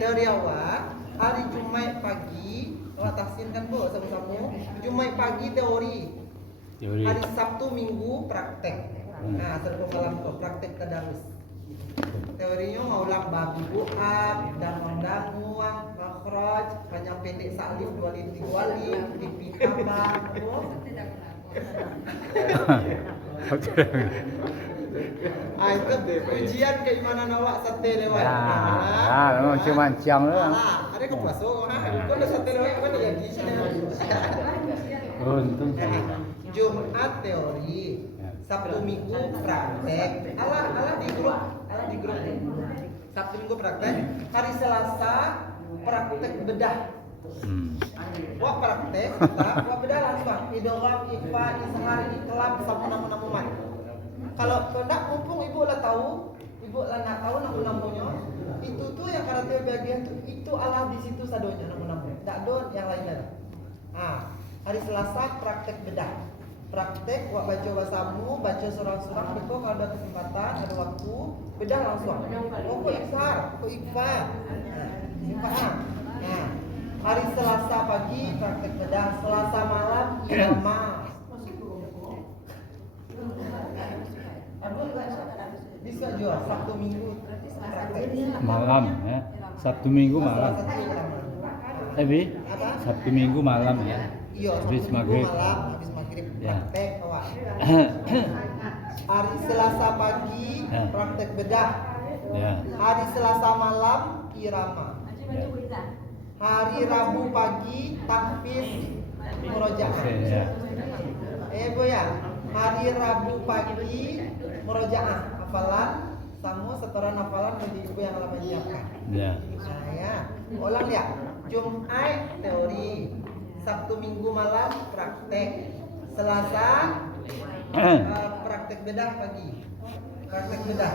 teori awak hari Jumat pagi awak tahsinkan bu sama-sama. Jumat pagi teori. Hari Sabtu Minggu praktek. Nah, serba malam tu praktek tadarus. Teorinya maulah babi buab, danguang, makhraj, panjang pendek salib, dua lip, tipi tambah. Itu ujian keimanan awak sate lewat. Memang cuma mancang lah. Ada kepuasan, bukan ada sate lewat kan jadi. Untung. Jumat teori, Sabtu Minggu praktek. Alah di grup. Sabtu Minggu praktek. Hari Selasa praktek bedah. Wah praktek, wah bedah langsung. Idorab, Ifa, Ishar, Iklam, sama nama-nama. Kalau tidak mumpung ibu lah tahu, ibu lah nak tahu nama-namanya. Itu tuh yang karakter bagian itu Allah di situ sadonya nama-namanya. Tak ada yang lainnya. Hari Selasa praktek bedah. Praktek, wak baca bahasamu, baca surah-surah, kalau ada kesempatan, ada waktu, bedah langsung. Kok Ishar, kok Ifa. Hari Selasa pagi praktek bedah, Selasa malam irama. Bisa juga Sabtu Minggu praktek. Malam ya. Sabtu Minggu malam. Sabtu Minggu malam ya. Iya, habis Sabtu maghrib. Minggu malam habis maghrib Ya. praktek awak. Hari Selasa pagi praktek bedah. Ya. Hari Selasa malam irama. Ya. Hari Rabu pagi tahfiz murojaah. Ya. Bu ya. Hari Rabu pagi murojaah hafalan sama setoran hafalan bagi ibu yang lama menyiapkan. Ya. Saya ulang ya. Jumat teori, Sabtu Minggu malam praktek, Selasa praktek bedah pagi. Praktek bedah.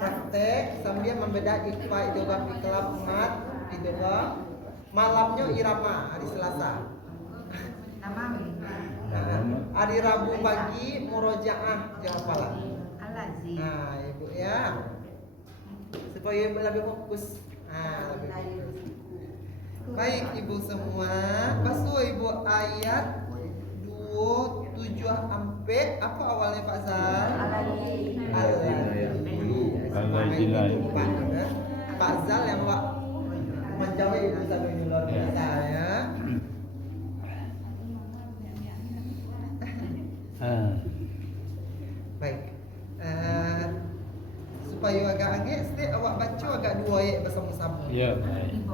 Praktek sambil membedah ikfa idgham iklam mat idgham. Malamnya irama hari Selasa. Hari Rabu pagi murojaah hafalan. Nah, ibu ya. Supaya ibu lebih fokus. Lebih fokus. Baik ibu semua, basuh ibu ayat 27 sampai apa awalnya Pak Zal? Pak Zal yang Pak menjawab ibu sampai luar biasa ya. Baik. Supaya agak angin, setiap awak baca agak dua ayat bersama-sama. Ya, baik.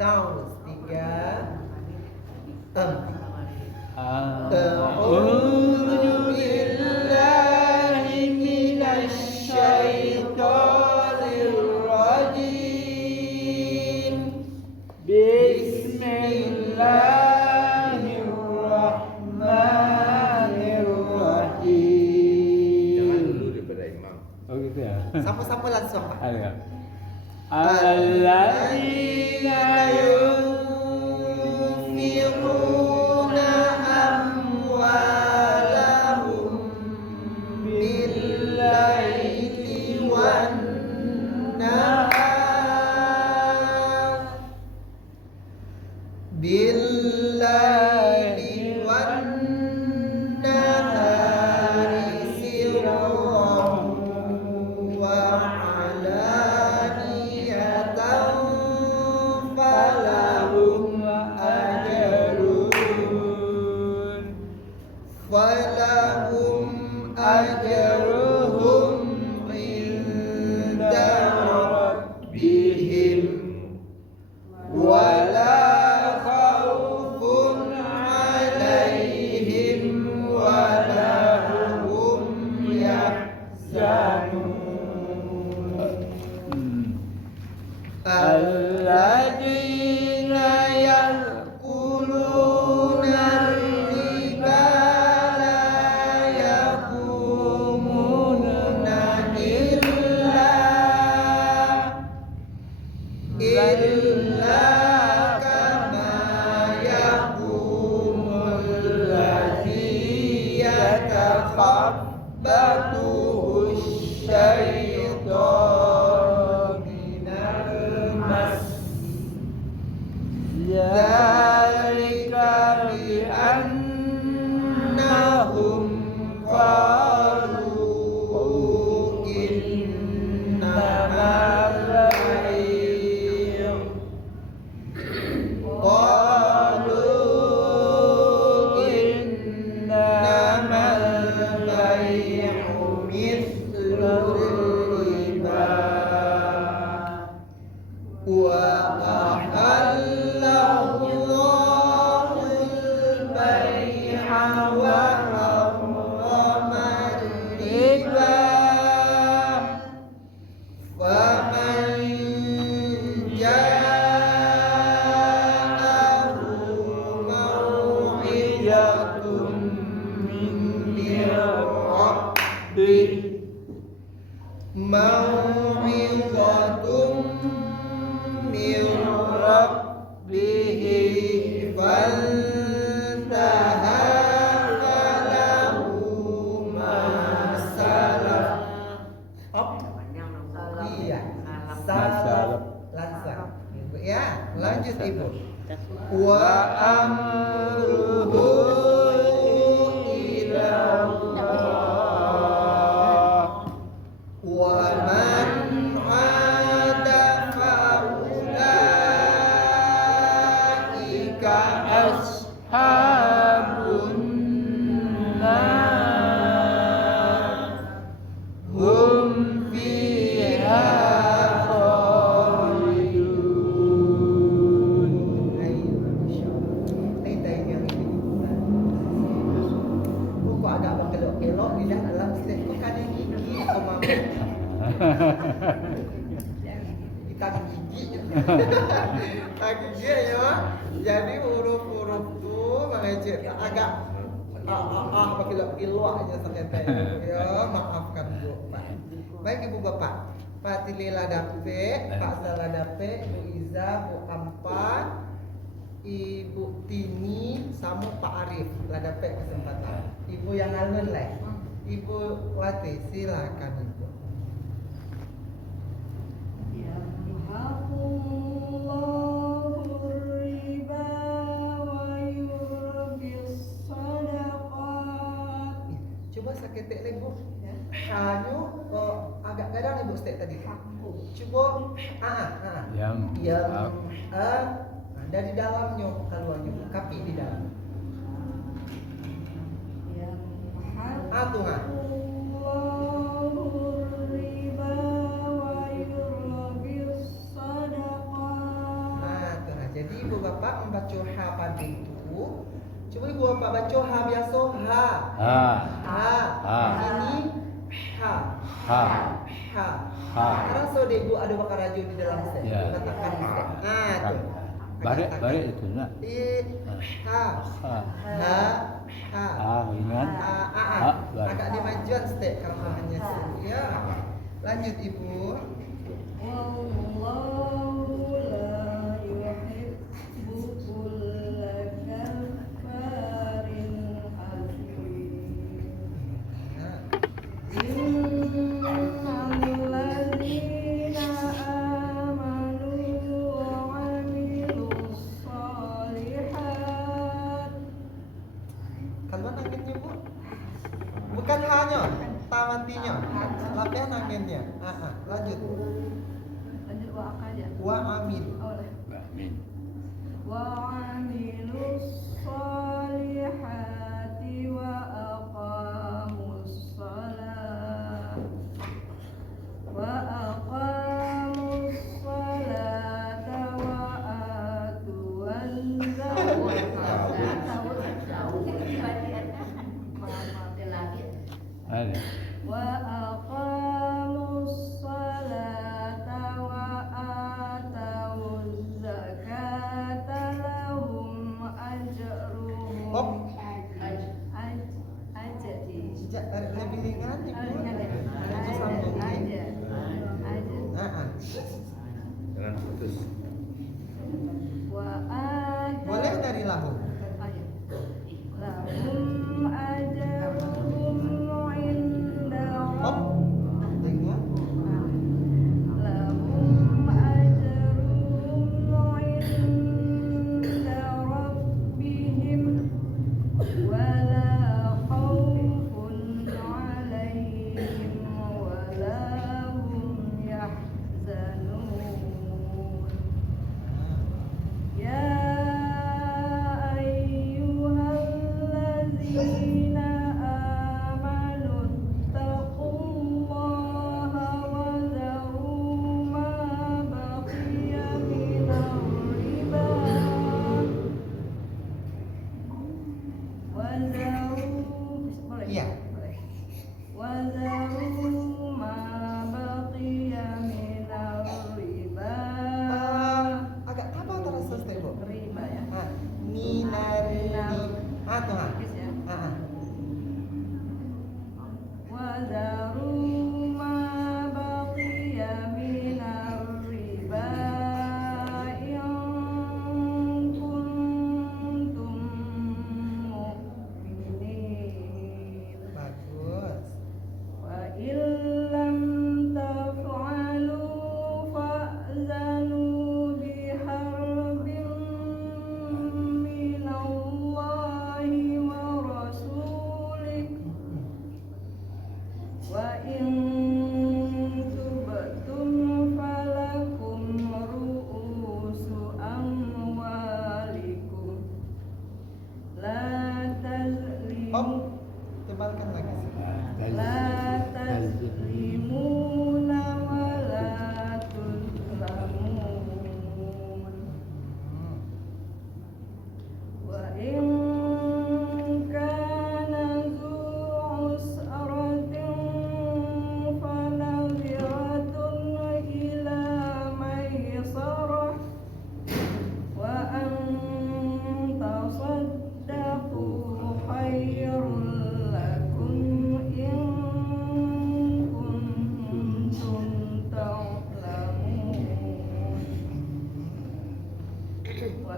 Tahun 3 A'udzu billahi minasy syaithanir rajim. Bismillahirrahmanirrahim. Jangan dulu daripada imam. Oh gitu ya. sama-sama langsung. Ada. Alladzina yunfiquna amwalahum bil-laili wan-nahar bil-laili wan-nahari sirran wa ajruhum inda rabbihim wala khaufun alaihim wala hum yahzanun. Alladzina ya'kuluna riba وأحل الله البيع وحرم الربا فمن جاءه موعظة من ربه فانتهى فله ما سلف. Iya. Salaf. Lancar. Ya, lanjut Ibu. Wa amruhu ila Allah wa man 'ada fa ulaika ashabun nar hum fiha khalidun. Kok agak berkelok-kelok di dalam stage kok ada gigi atau mama? Kita gigi. Tak gigi ya. Jadi huruf-huruf tuh mengecek agak berkelok-kelok aja ternyata. Ya, maafkan Bu, Pak. Baik Ibu Bapak. Pak Tilila Dape, Pak Zala Dape, Bu Iza, Bu Ampa, Ibu Tini, sama Pak Arif. Ladape kesempatan. Ibu yang alun lah. Ibu Wati, silakan Ibu. Coba saketek lagi Bu. Hanyu agak gadang Ibu stek tadi. Coba yang dari dalamnya keluarnya Bu. Kapi di dalam. Tuhan. Jadi Ibu Bapak membaca ha pada itu. Coba Ibu Bapak baca ha biasa ha. Ini ha. Karena so deh Ibu ada bakar raju di dalam set. Ya. Katakan set. Tuh. Balik itu nak. Ringan. Agak dimajuan stek karena hanya ya. Lanjut Ibu. Kalau nanginnya Bu, bukan hanya tamantinya, tapi nanginnya. Lanjut. Lanjut wa aja. Wa amin. Amin. Wa amilus solihati wa aqamus salat wa aqamus salata wa atuwan Ada. wa aqamus salata wa atawuz zakata lahum ajruhum ajati Sejak lebih ringan Ibu. aja Sambung. Jangan putus. wa Boleh dari lahu. lahum ajruhum inda Tengok. lahum ajruhum inda rabbihim wala khawfun alaihim wala hum yahzanun.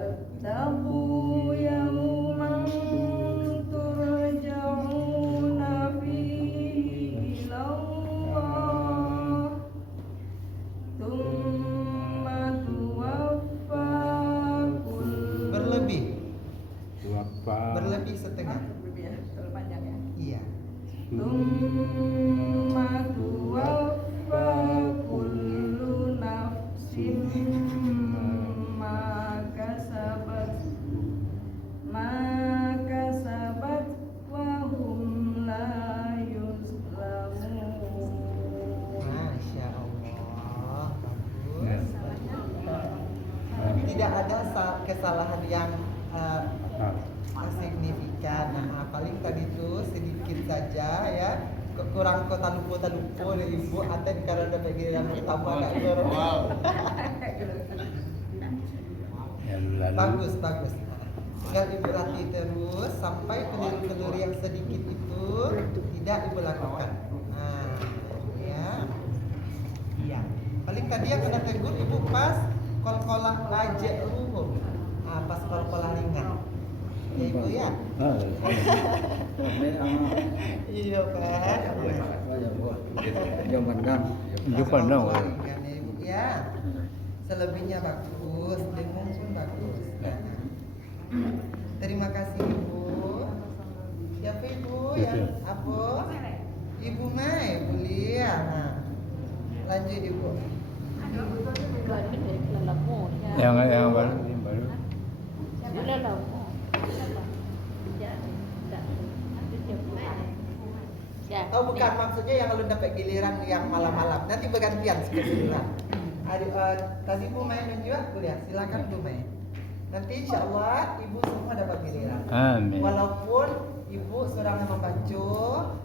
واتقوا يوما ترجعون فيه إلى الله ثم توفى كل Berlebih. Berapa? Berlebih setengah. terlalu panjang ya. Iya. ثم توفى كل نفس ما كسبت وهم لا يظلمون. Masya Allah. Ya. Bagus. Tidak ada kesalahan yang Ah, signifikan. Nah, paling tadi itu sedikit saja ya. Kurang kota lupa dari ibu aten karena ada bagian yang pertama kak Guru. yang lalu. Bagus. Tinggal ibu latih terus sampai keluru-keluru yang sedikit itu tidak ibu lakukan. Nah, ya. Iya. Paling tadi yang kena tegur ibu pas kol-kolah aja umum. Nah, pas kol-kolah ringan. Ya ibu ya. Ah, Iya Pak. Jam pandang. Dia pandang. Kol-kolah ringan ya ibu ya. Selebihnya bagus, dengung pun bagus. Ya. Terima kasih ibu. Siapa ibu yang apa? Ibu Mai, Bu Lia. Nah, lanjut ibu. yang baru. Oh bukan, maksudnya yang lu dapat giliran yang malam-malam. Nanti bergantian sebenarnya. Tadi Bu Mai dan juga Bu Lia. Silakan Bu Mai. Nanti insya Allah ibu semua dapat giliran. Amin. Walaupun ibu sedang membaca,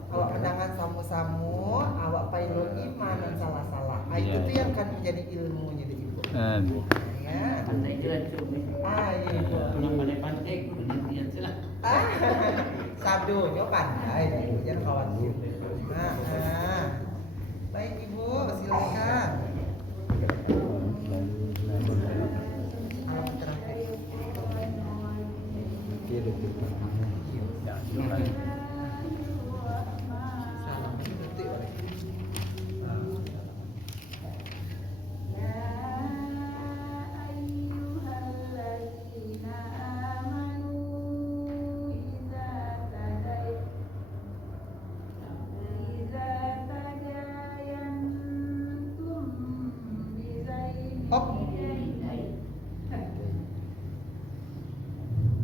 awak mendangan samu-samu, awak pailun iman dan salah-salah. Itu Iya. tuh yang akan menjadi ilmunya di ibu. Amin. Ya. Pantai jalan cuk ni. Iya ibu. Pulang balik pantai, kemudian silah. Sadonya pandai, ibu jangan khawatir. Baik ibu, silakan. Alamat terakhir. Ya, cuman. Salam detik oleh.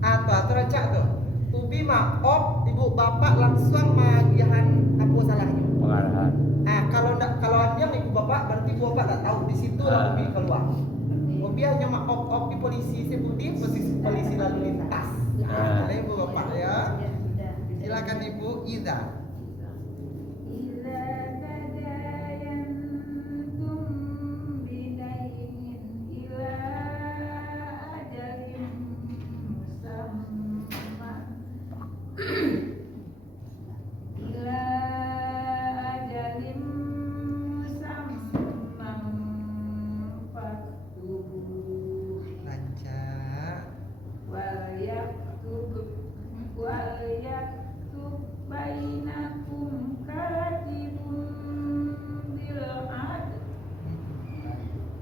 Atau racak tuh. Ubi mah op ibu bapak langsung magihan apa salahnya. Pengarahan. Kalau yang ibu bapak berarti ibu bapak tak tahu di situ lah ubi keluar. Ubi hanya mah op di polisi sebudi polisi lalu lintas. Nah, ibu bapak ya. Silakan ibu Iza. Lancar. Bainakum katibun bil adl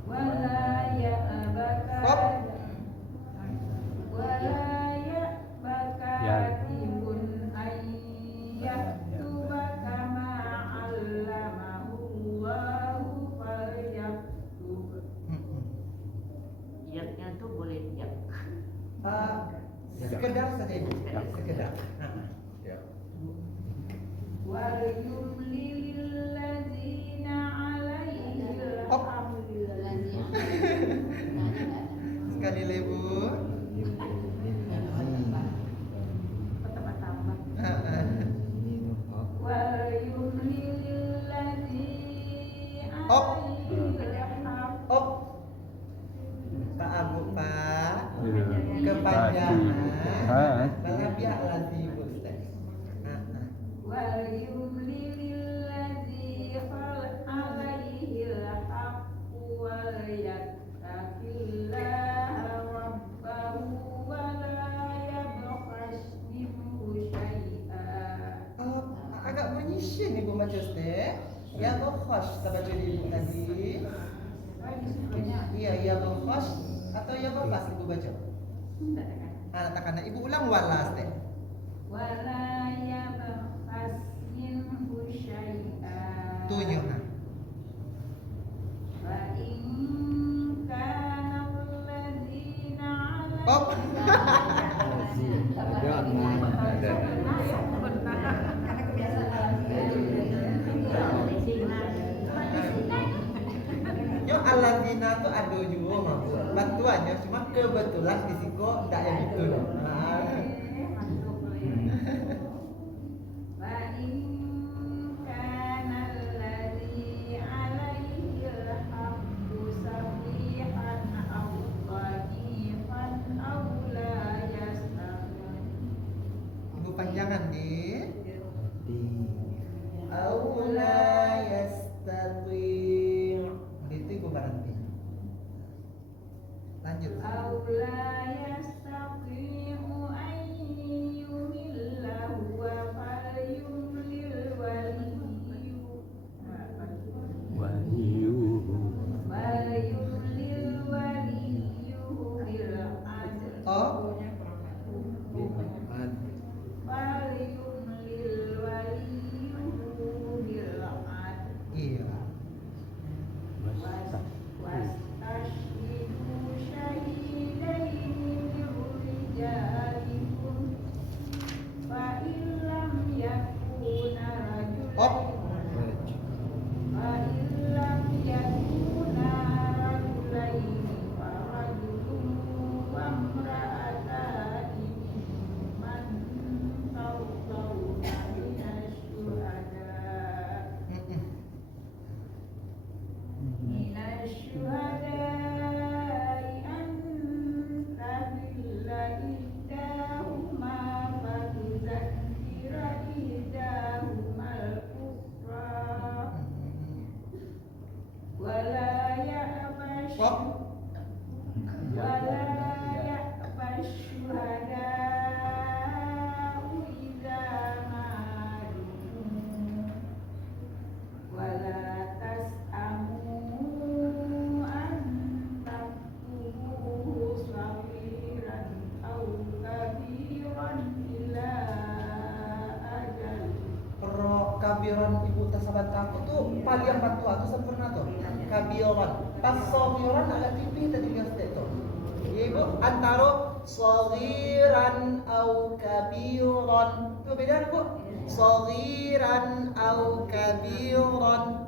wala ya'baka katibun ayyaktuba kama 'allamahu Allahu falyaktub. Iaknya tu boleh iak. Sekedar saja ibu. Sekedar. Wal yumlil ladzina 'alaihil haqq. Sekali lagi ibu. Wal yumlil ladzina 'alaihil haqq. Op. Pak Abu Pak. Iya. Kepanjangan. Balabiak lagi ibu. Wal yumlil ladzi alaihil haqqu wal yattaqillaha rabbahu ya bakhas atau ya bakhas ibu baca? Takana ibu ulang walas teh. Wala yabkhas minhu syai'an. Tujuh. Fa in kana alladzina 'ala Oh. Yo aladina tuh ada juga bantuannya cuma kebetulan di siko tidak yang itu. Fa in kana alladzi 'alaihi al-haqqu safihan aw dha'ifan aw la yastaqim. Ibu panjangan di aula yastati. Itu ibu berhenti. Lanjut. Aw la yastati'u an yumilla huwa falyumlil waliyyu falyumlil waliyyu bil 'adl. Oh. Falyumlil waliyyu bil 'adl. Iya. Wastashhidu syahidaini min rijalikum fa in lam yakuna Oh. fa in lam yakuna rajulaini fa rajulun wa imra'atani mimman tardawna minasy syuhada'i an tadilla ihdahuma fatuzakkira ihdahuma al-ukhra wala ya'bash Oh. wala ya'bash syuhada'u idza ma du'u wala tas'amu an taktubuhu saghiran aw kabiran ila ajal. Pro kabiran ibu tasabat aku tuh paling yang bantu aku sempurna tuh. Kabiran. Pas sagiran agak tipis tadi dia tuh. Ya ibu antara sagiran au kabiran. Tuh beda bu. Sagiran au kabiran.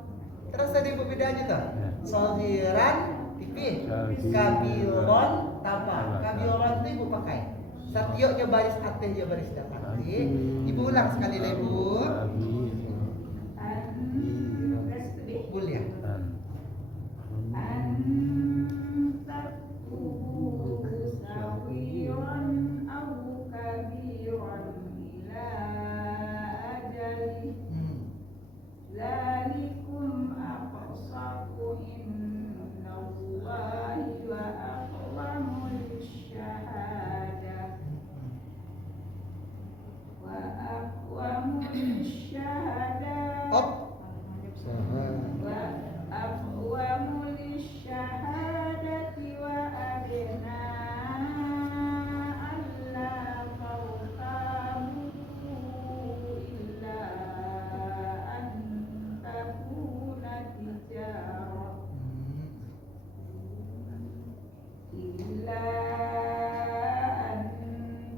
Terus tadi ibu bedanya tuh. Sagiran tipis. Kabiran tambah. Kabiran tuh ibu pakai. Setioknya baris atas dia baris depan. Ibu ulang sekali lagi ibu. Boleh ya? Taktubuhu saghiran aw kabiran ila ajali. Zalikum aqsatu innallahi wa aqwamu lisyahada wa aqwamu lisyahada Op. wa aqwamu lisyahadati wa adna alla tartabu illa an takuna tijarah illa an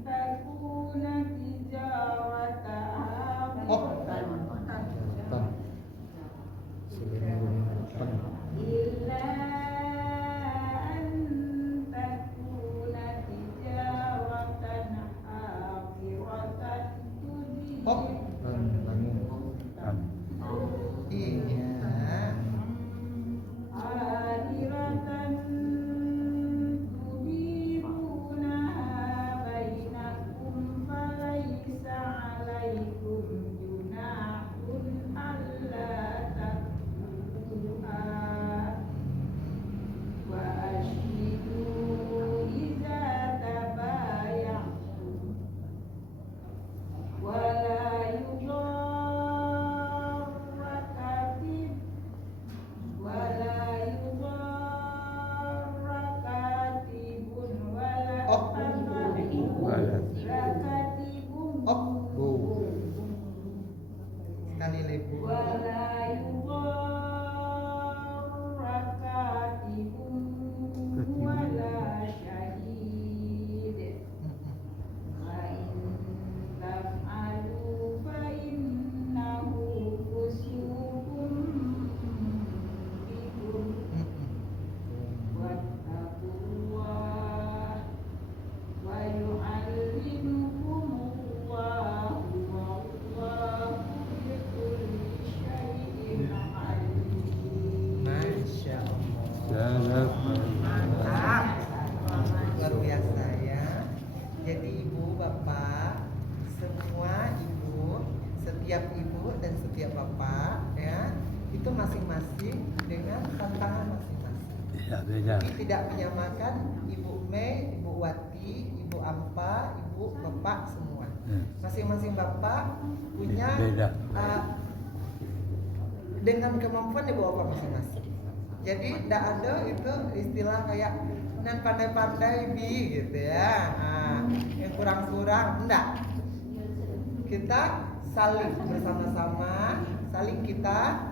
takuna tijaratan Op. illa an takuna tijaratan akhiratan Op. tudhi Iya. akhiratan tudirunaha bainakum falaisa alaikum junahun alla taktubuha wa ashhidu idza tabaya'tum wa la setiap bapak ya itu masing-masing dengan tantangan masing-masing. Beda. Jadi tidak menyamakan Ibu Mei, Ibu Wati, Ibu Ampa, Ibu Bapak semua. Masing-masing bapak punya Beda. dengan kemampuan Ibu Bapak masing-masing. Jadi tidak ada itu istilah kayak nan pandai-pandai bi gitu ya. Yang kurang-kurang enggak. Kita saling bersama-sama, saling kita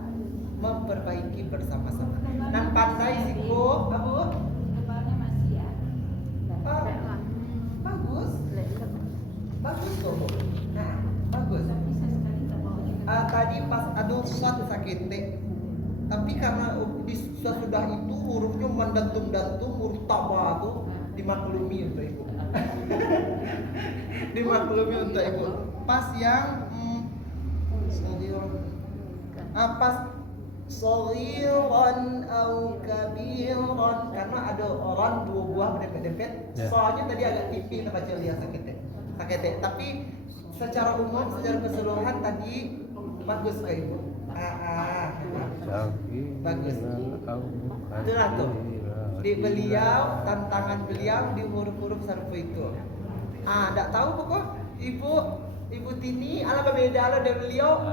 memperbaiki bersama-sama. Nan pandai siko, Abu? Lebarnya masih ya. Bagus. Bagus kok, Bu. Nah, bagus. Tapi saya sekali tak bawa juga. Tadi pas aduh suat sakit tapi karena sudah itu hurufnya mendantum-dantum huruf tabah tuh dimaklumi untuk ibu. Dimaklumi untuk ibu. Pas yang pas Sogiron au kabiron, karena ada orang dua buah berdempet-dempet. Soalnya tadi agak tipis baca lihat sakit. Tapi secara umum, secara keseluruhan tadi bagus kayak ibu. Bagus. Itulah tuh. Di beliau, tantangan beliau di huruf-huruf sarfu itu. Enggak tahu pokok Ibu Tini ala berbeda ala dari beliau.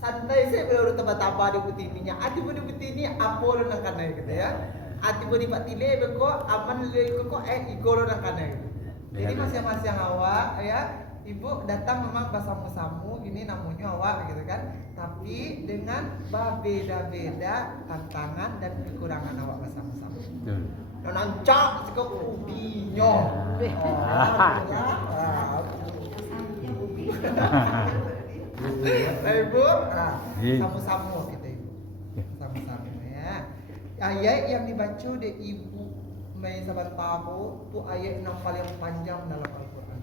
Santai saya baru tambah-tambah di Ibu Tininya. Ibu Tini apa lo nak kanai gitu ya. Ibu di Pak Tile beko aman le kok iko lo nak kanai. Jadi masing-masing awak ya. Ibu datang memang bersama-sama gini namanya awak gitu kan. Tapi dengan berbeda-beda tantangan dan kekurangan awak bersama-sama. Nancak sikap ubinya. Ibu, sama-sama kita ibu, sama-sama ya. Ayat yang dibaca oleh Ibu Mei Saban Tahu itu ayat yang paling panjang dalam Al-Quran.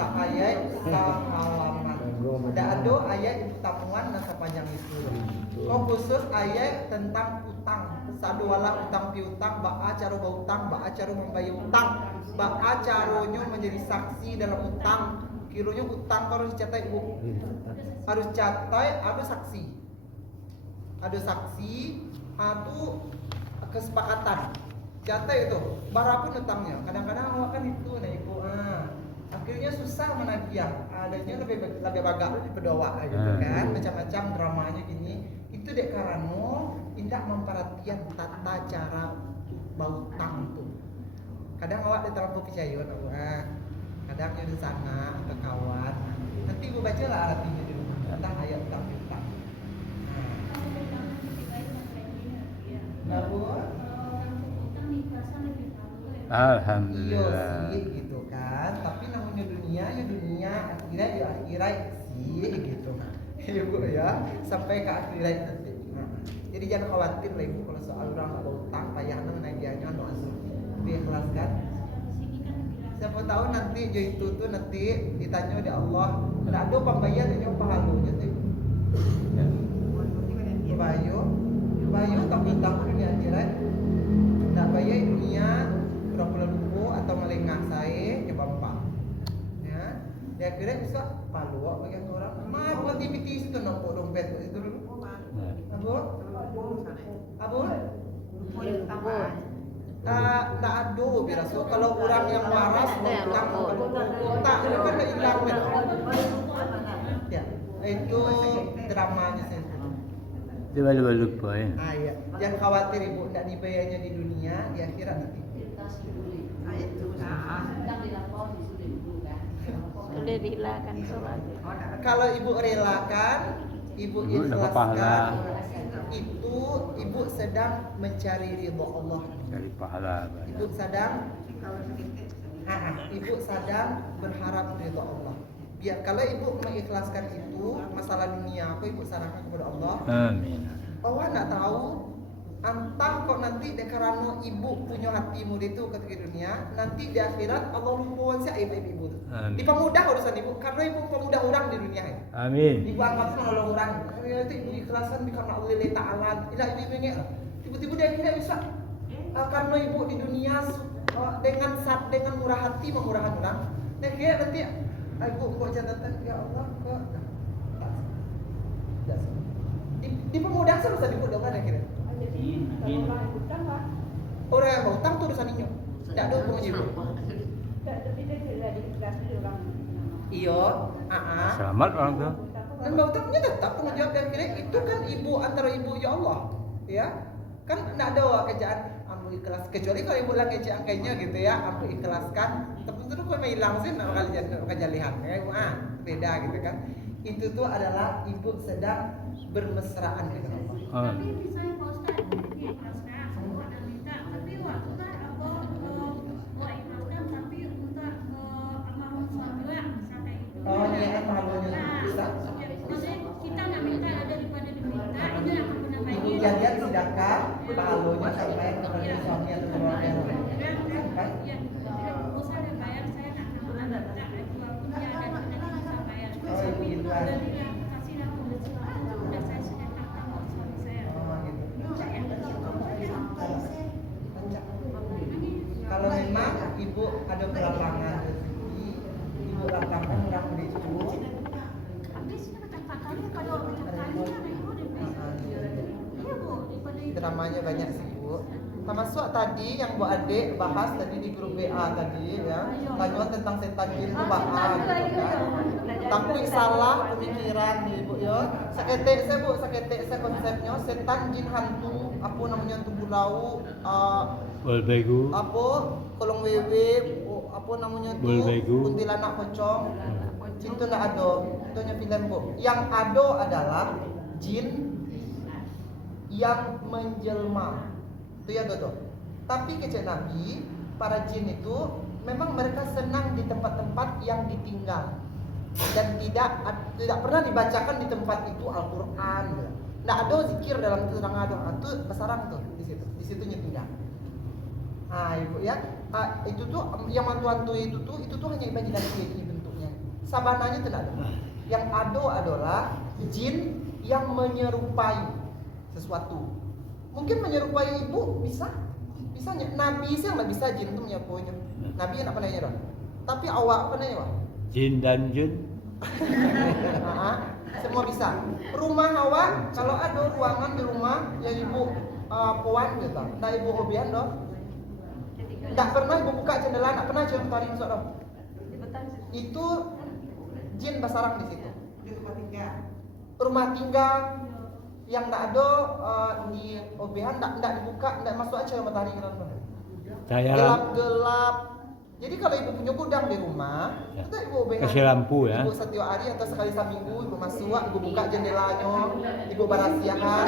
Ayat halaman. Tidak ada ayat itu tamuan dan sepanjang itu. Kau khusus ayat tentang utang. Sadu wala utang piutang, ba'a cara berutang, ba'a cara membayar utang, ba'a caranya menjadi saksi dalam utang. Kironya utang harus dicatat ibu, harus catat ada saksi, ada kesepakatan, catat itu, berapapun utangnya. Kadang-kadang awak kan itu, nah ibu, akhirnya susah menagih, adanya lebih bagak lebih berdoa gitu kan, macam-macam dramanya gini. Itu dek karena tidak memperhatikan tata cara berutang itu. Kadang awak terlalu percaya, kadang di sana ke kawan. Nanti ibu baca lah artinya dulu tentang ayat utang. Alhamdulillah. Iya sih gitu kan. Tapi namanya dunia akhirat sih gitu. Ibu ya sampai ke akhirat nanti. Jadi jangan khawatir lah ibu kalau soal orang berutang payahnya nagihannya diikhlaskan. Siapa tahu nanti itu tuh nanti ditanya oleh Allah, tidak ada pembayar yang pahalunya tuh. Bayu tapi takut dunia akhirat. Tidak bayar dunia berapa lupa atau melengah saya ya bapak. Ya, di akhirat bisa palu bagian orang. Mah aktivitas itu nampak dompet itu dulu. Abu? Tak ada biasa. Kalau orang yang waras utang itu kan hilang kan. Ya, itu dramanya saya. Dia lupa ya. Iya. Jangan khawatir ibu, tidak dibayarnya di dunia, di akhirat nanti. Sudah dilakukan sholat. Kalau ibu relakan, ibu ikhlaskan, itu ibu sedang mencari ridho Allah. Cari pahala. Ibu sedang berharap ridho Allah. Biar kalau ibu mengikhlaskan itu masalah dunia aku ibu serahkan kepada Allah. Amin. Allah nak tahu entah kok nanti karena ibu punya hati murid itu ketika dunia, nanti di akhirat Allah lupakan si ibu. Dipermudah urusan ibu karena ibu pemudah orang di dunia ini. Amin. Ibu anggap menolong orang. Nanti ibu ikhlaskan karena Allah Taala. Ila ibu ini tiba-tiba dia tidak bisa karena ibu di dunia dengan murah hati memurahkan orang. Dan dia nanti ibu buat catatan ya Allah kok mudah. Di pemuda bisa disebut dong kan kira. Orang yang mau utang tuh urusan inyo. Tidak ada hukum ibu. Iyo, Selamat orang tuh. dan mau utangnya tetap tanggung jawab dan kira itu kan ibu antara ibu ya Allah, ya kan tidak ada kerjaan ambu ikhlas kecuali kalau ibu lagi kerjaan kayaknya gitu ya ambu ikhlaskan tapi itu kok hilang sih nak kalian lihat ya beda gitu kan itu tuh adalah ibu sedang bermesraan dengan Allah. Tapi misalnya Pak Ustaz, ini ikhlaskan, semua ada minta, tapi waktu kan aku mau ikhlaskan, tapi untuk almarhum suami ya, misalnya itu. Oh iya malunya bisa. Maksudnya kita nggak minta ada daripada diminta, itu yang aku Ibu namanya. jadian sedangkan malunya sampai kepada suami atau keluarga yang lain. Ya, usaha dan bayar saya tak pernah minta, walaupun dia ada nanti bisa bayar. Tapi gitu. dari yang kasih aku udah saya sedekahkan buat suami saya. Oh gitu. Kalau memang ibu ada kelapangan rezeki, ibu lapangkan orang itu. Habisnya kata kali kalau kali kan ibu iya bu daripada itu. Dramanya banyak sih bu. Termasuk tadi yang Bu Adik bahas tadi di grup WA tadi ya, kanyuan tentang setan jin itu bahas gitu kan. Tapi salah pemikiran nih bu ya. Saketek saya bu, saketek saya konsepnya setan jin hantu, apa namanya tubuh lau, Walbegu. apa kolong wewe, apa namanya tuh Bulbegu. kuntilanak pocong. Jin itu nggak ada, itu hanya film bu. Yang ada adalah jin yang menjelma. Itu ya tuh. Tapi kecil Nabi, para jin itu memang mereka senang di tempat-tempat yang ditinggal dan tidak pernah dibacakan di tempat itu Al-Qur'an. Nggak ada zikir dalam itu terang ada. Itu besarang tuh di situ. Di situnya tinggal. Nah, ibu ya, itu tuh yang mantu-mantu itu tuh hanya imajinasi ini bentuknya. Sabananya tidak ada. Yang ada adalah jin yang menyerupai sesuatu. Mungkin menyerupai ibu bisa Nabi sih nggak bisa jin itu menyerupai. Nabi yang apa namanya? Tapi awak apa namanya? Jin dan jin. Semua bisa. Rumah awak kalau ada ruangan di rumah yang ibu puan gitu, nah ibu hobian dong. Nggak pernah ibu buka jendela, nggak pernah jangan tarik masuk dong. Itu jin basarang di situ. Di rumah tinggal yang nggak ada di OBH nggak dibuka, nggak masuk aja matahari kan Saya gelap. Jadi kalau ibu punya gudang di rumah, Ya. itu ibu OBH. Kasih lampu ya. Ibu setiap hari atau sekali seminggu ibu masuk, ibu buka jendelanya, ibu barasiahan,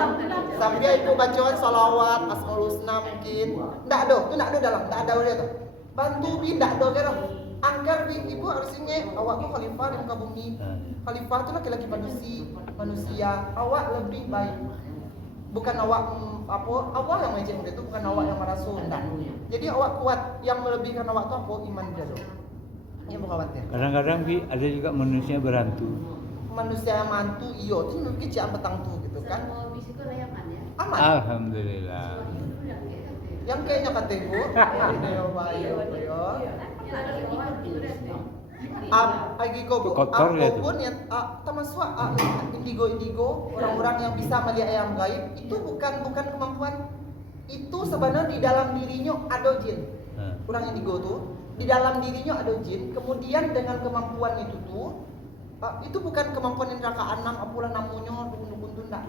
sambil ibu bacaan salawat, asmaul husna mungkin. Nggak ada, itu nggak ada dalam, nggak ada udah tuh. Bantu bi, nggak ada kira. Angker bi, ibu harusnya awak tuh khalifah di muka bumi. Khalifah itu laki-laki manusia. Awak lebih baik. Bukan awak Allah yang mengejek itu, bukan awak yang merasul. Enggak. Jadi awak kuat, yang melebihkan awak itu apa? Iman dia loh. Ini bukan khawatir. Kadang-kadang Bi, ada juga manusia berhantu. Manusia yang mantu, iyo, itu mungkin ciam petang tuh gitu kan. Aman. Alhamdulillah. Yang kayaknya kata ibu, Kotor ya tuh. apapun yang termasuk indigo orang-orang yang bisa melihat yang gaib itu bukan kemampuan, itu sebenarnya di dalam dirinya ada jin. Orang indigo tuh di dalam dirinya ada jin, kemudian dengan kemampuan itu bukan kemampuan yang neraka enam apalah namanya dukun-dukun tunda.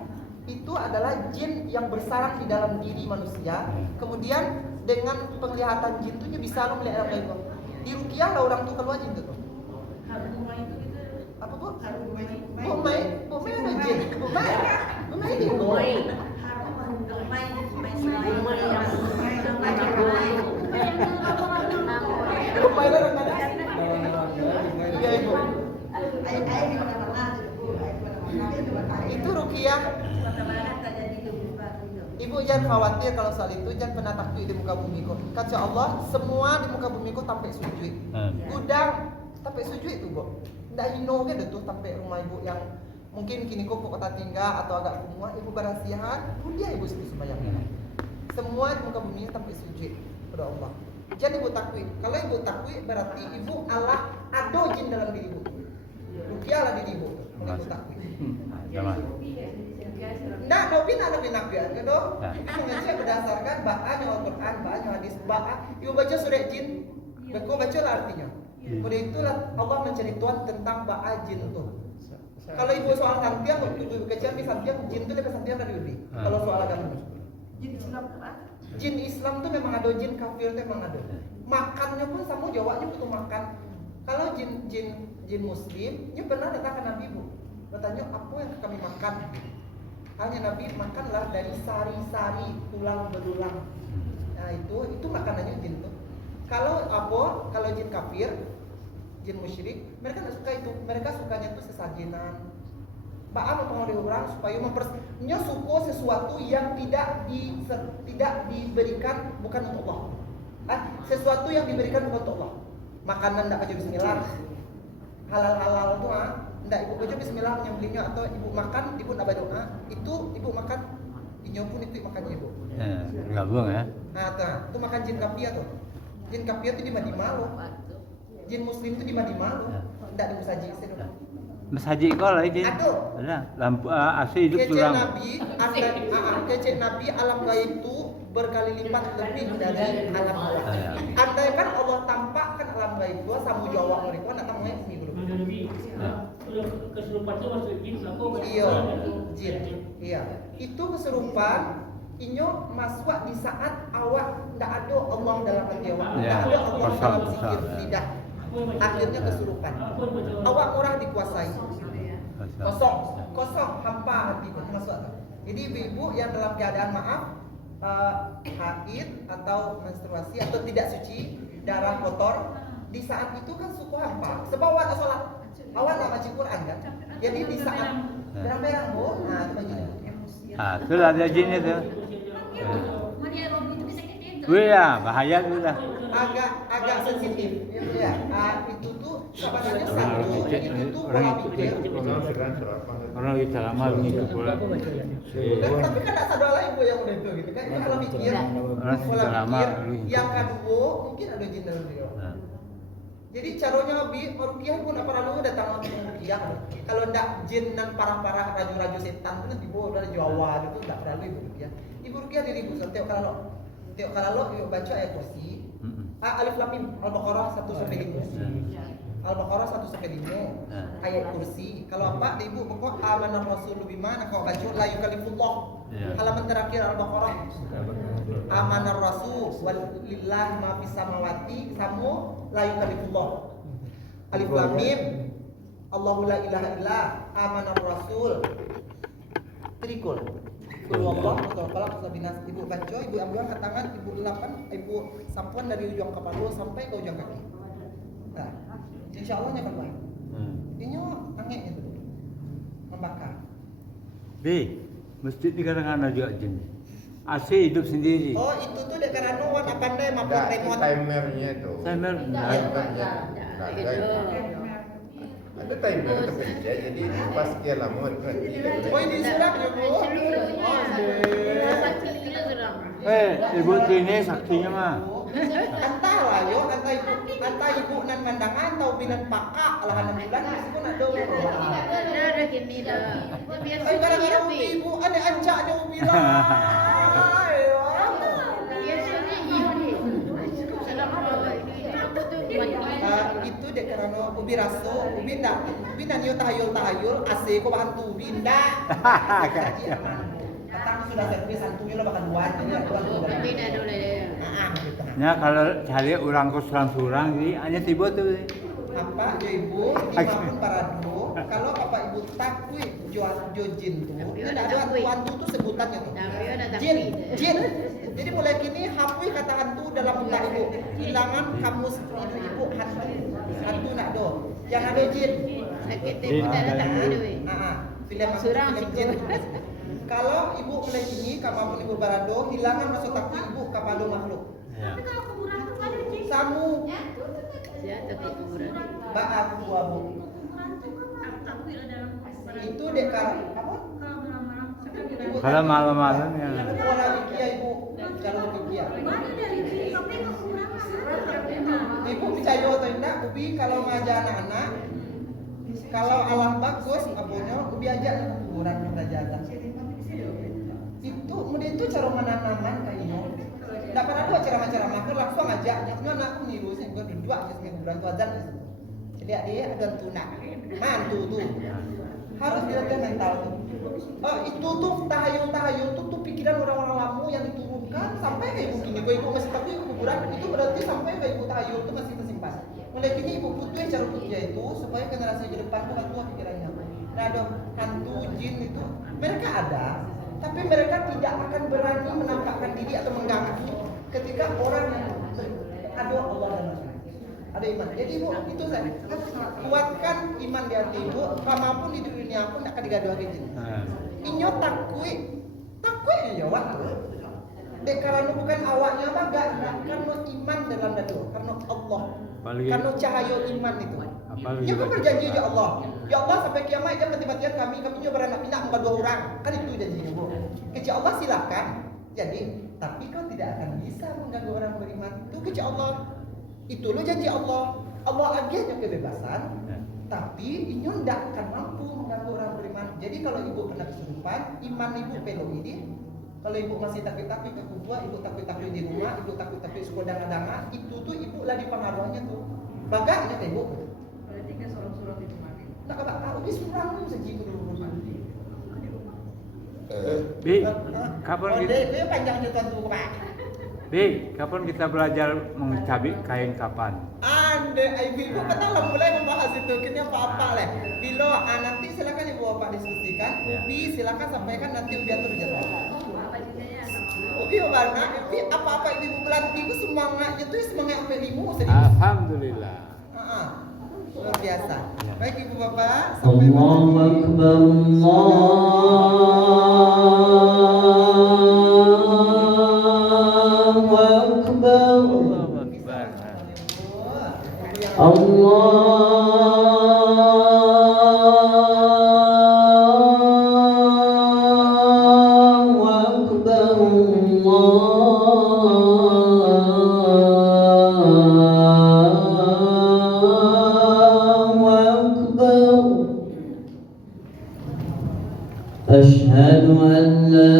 Itu adalah jin yang bersarang di dalam diri manusia. Kemudian dengan penglihatan jin itu bisa lo melihat yang gaib. Di ruqyah lah orang tuh keluar jin tuh. Apa bu? Bumai ada jin. Bumai di bumai. Bumai lah orang ada. Iya ibu. Itu ruqyah. Ibu jangan khawatir kalau soal itu, jangan pernah takut di muka bumi kok. Kata Allah, semua di muka bumi kok sampai sujud. Gudang sampai sujud itu kok. Nggak hino kan tuh sampai rumah ibu yang mungkin kini kok kota tinggal atau agak kumua, ibu berasihan, dia ibu sembahyang. Semua di muka bumi sampai sujud kepada Allah. Jangan ibu takut. Kalau ibu takut berarti ibu Allah ada jin dalam diri ibu. Ruqyah lah diri ibu. Ibu takut. Sama. Nggak, Nabi nak Nabi nabian kan doh. Ya. Ini mengaji berdasarkan bacaan Al-Quran, bacaan hadis, ibu baca surah jin, kau baca lah artinya. Pada itulah Allah menceritakan tentang ba'a jin itu. Kalau ibu soal santiang, waktu ibu kecil di santiang, jin itu dapat santiang dari lebih. Kalau soal agama, jin Islam tuh memang ada, jin kafir tuh memang ada. Makannya pun sama jawabnya butuh makan. Kalau jin Muslim, dia pernah datang ke Nabi bu, bertanya apa yang kami makan. Hanya Nabi makanlah dari sari-sari tulang belulang. Nah itu makanannya jin tuh. Kalau apa? Kalau jin kafir, jin musyrik, mereka nggak suka itu. Mereka sukanya tuh sesajinan. Ba'a mempengaruhi orang supaya mempernya suku sesuatu yang tidak diberikan bukan untuk Allah. Sesuatu yang diberikan bukan untuk Allah. Makanan tidak baca bismillah. Halal tuh ndak ibu baca bismillah menyembelihnya atau ibu makan ibu ndak baca doa, itu ibu makan inyo pun itu makannya ibu. Gabung ya. Nah, itu makan jin kapia tuh. Jin kapia tuh di Madinah loh. Jin muslim tuh di Madinah loh. Ndak di Musaji itu. Masjid kau lah ini. Aduh. Ada lampu asli hidup Kece curang. Nabi, kece Nabi alam gaib itu berkali lipat lebih dari alam bawah. Andai kan Allah tampakkan alam gaib itu, samu jawab mereka nak tamu ini dulu. Kesurupan itu masuk jin aku. Iya, jin. Iya. Itu kesurupan inyo masuk di saat awak ndak ada Allah dalam hati awak. Ndak Ya, ada Allah kosong, dalam zikir kosong, ya. lidah. Akhirnya kesurupan. Awak murah dikuasai. Kosong hampa hati masuk. Jadi ibu-ibu yang dalam keadaan haid atau menstruasi atau tidak suci, darah kotor, di saat itu kan suku hampa. Sebab awak tak sholat, awak tak baca Quran kan. Jadi di saat berang-berang bu, nah itu begini. Itu lah ada jin itu. Maria Robi itu bisa gitu. Wih ya, bahaya itu lah. Agak sensitif, ya. Itu tuh sebenarnya satu, itu tuh pola pikir. Orang kita lama begitu pula. Tapi kan tak sadar lah ibu yang udah itu gitu kan. Ini pola pikir, Orang pola sudah lama pikir. begitu. Yang kedua mungkin ada jin dalam dia. Jadi caranya rukiah pun apa lalu datang untuk rukiah. Kalau ndak jin dan parah-parah raju-raju setan itu nanti bawa dari Jawa itu ndak perlu ibu rukiah. Ibu rukiah diri ibu setiap kalau ibu baca ayat kursi. Alif lam mim Al-Baqarah 1 sampai 5. Al-Baqarah 1 sampai 5. Ayat kursi. Kalau apa ibu pokok amanar rasul bima nak kau baca la yukallifullah. Halaman terakhir Al-Baqarah. Amanar rasul walillahi ma fis samawati samu la yukallifullah. Alif lam mim Allahu la ilaha illa amanar rasul. Trikul. Allah atau kepala binas ibu baca, ibu ambil angkat tangan, ibu ulapan, ibu sampuan dari ujung kepala sampai ke ujung kaki. Nah, insya Allah akan baik. Ini angin itu membakar. B, masjid di kadang-kadang juga jin. AC hidup sendiri. Oh itu tuh dek karena wan apa deh mampu Enggak, remote. timernya itu. Timer. Timernya. Ada timer terpencet, jadi pas dia lama nanti. Oh ini sudah ya bu. Ibu ini saksinya mah. Entah lah yo, entah ibu nan mandangan atau binan pakak lah anak bulan itu nak do. Ada gini dah. Ay kadang-kadang ibu ada ancak dia bilang. Biasanya iya deh. Itu dek karena ubi raso, ubi nan yo tahayul asik ko bahan tu ubi ndak. Datang sudah servis santunya lo bakal buat ini aku Beda dulu deh. gitu. Nah kalau cari orang kos surang sih hanya tiba tuh. Apa jo ibu dimakan parado kalau bapak ibu takui jin tuh ada tuan tuh sebutannya tuh jin jadi mulai kini hapui kata hantu dalam benak ibu hilangan kamus ibu hantu nak do yang ada jin Sakit tidak datang dulu. film Surang film sih. jin kalau ibu mulai kini kamu ibu barado hilangan masuk takui ibu kapalo makhluk Tapi kalau kuburan tuh ada jin. samu Ya, tapi kuburan. baat buabu Kuburan tuh kan takut ada dalam kuburan. itu dek apa Kalau malam-malam sakit. Kalau malam-malam ya. pola pikir ibu kalau pikir Banyak dari jin tapi ke kuburan tuh ibu percaya atau tidak ubi kalau ngajar anak-anak kalau alam bagus abunya ubi aja ke kuburan kuburan kita jaga. Itu cara menanaman kayaknya. Tak pernah ada ceramah-ceramah ke langsung ngajak nak niru sih gua dua ke kuburan tu azan. Jadi dia ada tunak. Mantu tuh. Harus dilatih mental tuh. Itu tuh tahayul tuh pikiran orang-orang lama yang diturunkan sampai ke ibu gini. Ibu masih tahu kuburan itu berarti sampai ke ibu tahayul tuh masih tersimpan. Mulai kini ibu putih cara putih itu supaya generasi ke depan tuh tua pikirannya. Nah, ada hantu jin itu mereka ada, tapi mereka tidak akan berani menampakkan diri atau mengganggu ketika orang yang ada Allah dan Rasul. Ada iman. Jadi ibu itu saya kuatkan iman di hati ibu. Apapun di dunia pun akan digaduh lagi jin. Inyo takui ya waktu. Dek karena bukan awaknya mah gak karena iman dalam dadu, karena Allah. Apalagi, karena cahaya iman itu. apalagi Ya kau berjanji ya Allah. Ya Allah sampai kiamat jam mati-matian kami nyoba beranak pinak 4 orang. Kan itu janjinya Bu. Kecil Allah silakan. Jadi, tapi kau tidak akan bisa mengganggu orang beriman. Itu kecil Allah. Itu lo janji Allah. Allah agennya kebebasan. Tapi inyo tidak akan mampu mengganggu orang beriman. Jadi kalau ibu kena kesurupan, iman ibu pelong ini. Kalau ibu masih takut-takut ke kubur, ibu takut-takut di rumah, ibu takut-takut sekolah danga-danga, itu tuh ibu lah dipengaruhnya tuh. Bagaknya ke ibu. Berarti kan surat-surat itu mati. Nak apa tahu di surang lu saja dulu mati. Bi, kapan kita, Dia panjang cerita tuh Pak. Bi, kapan kita belajar mencabik kain kapan? Ande, ibu pernah lah mulai membahas itu, kini apa-apa lah. Bilo, nanti silakan ibu bapak diskusikan. Ya. Bi, silakan sampaikan nanti Ubi atur jadwal. Apa ceritanya? Ubi warna, Ubi apa-apa ibu pelatih itu semangatnya tuh semangat sampai limu sedih. Alhamdulillah. Luar biasa. Ya. Baik ibu bapak, sampai Allahu Akbar, Allahu Akbar, Allahu Akbar, Allahu Akbar. Ashhadu an la